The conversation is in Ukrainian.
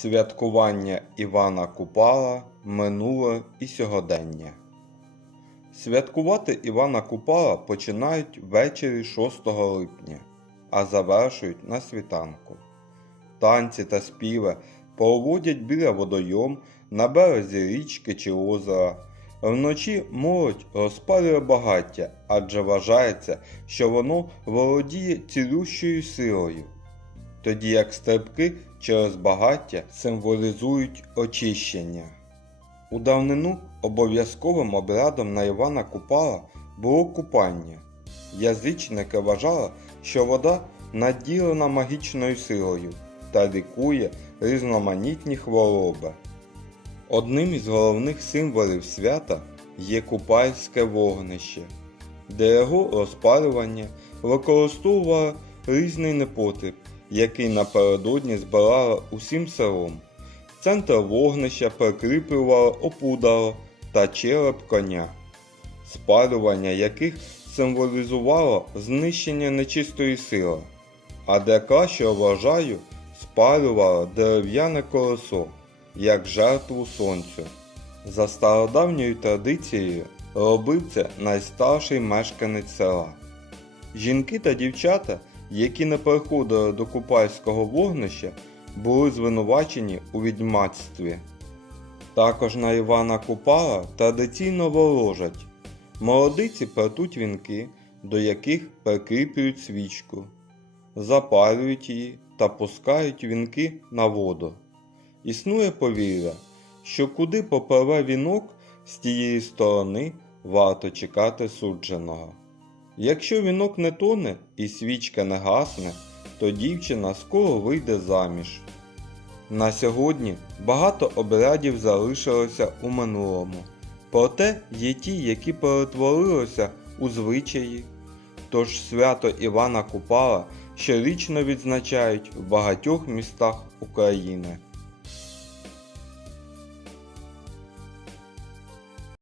Святкування Івана Купала минуле і сьогодення. Святкувати Івана Купала починають ввечері 6 липня, а завершують на світанку. Танці та співи проводять біля водойом на березі річки чи озера. Вночі молодь розпалює багаття, адже вважається, що воно володіє цілющою силою тоді як стрибки через багаття символізують очищення. У давнину обов'язковим обрядом на Івана Купала було купання. Язичники вважали, що вода наділена магічною силою та лікує різноманітні хвороби. Одним із головних символів свята є купальське вогнище. Для його розпалювання використовували різний непотріб, який напередодні збирали усім селом. Центр вогнища прикріплювали опудало та череп коня, спалювання яких символізувало знищення нечистої сили, а для кращого врожаю спалювали дерев'яне колесо, як жертву сонцю. За стародавньою традицією робив це найстарший мешканець села. Жінки та дівчата, які не приходили до купальського вогнища, були звинувачені у відьмацтві. Також на Івана Купала традиційно ворожать. Молодиці плетуть вінки, до яких прикріплюють свічку, запалюють її та пускають вінки на воду. Існує повір'я, що куди попливе вінок з тієї сторони варто чекати судженого. Якщо вінок не тоне і свічка не гасне, то дівчина скоро вийде заміж. На сьогодні багато обрядів залишилося у минулому, проте є ті, які перетворилися у звичаї. Тож свято Івана Купала щорічно відзначають в багатьох містах України.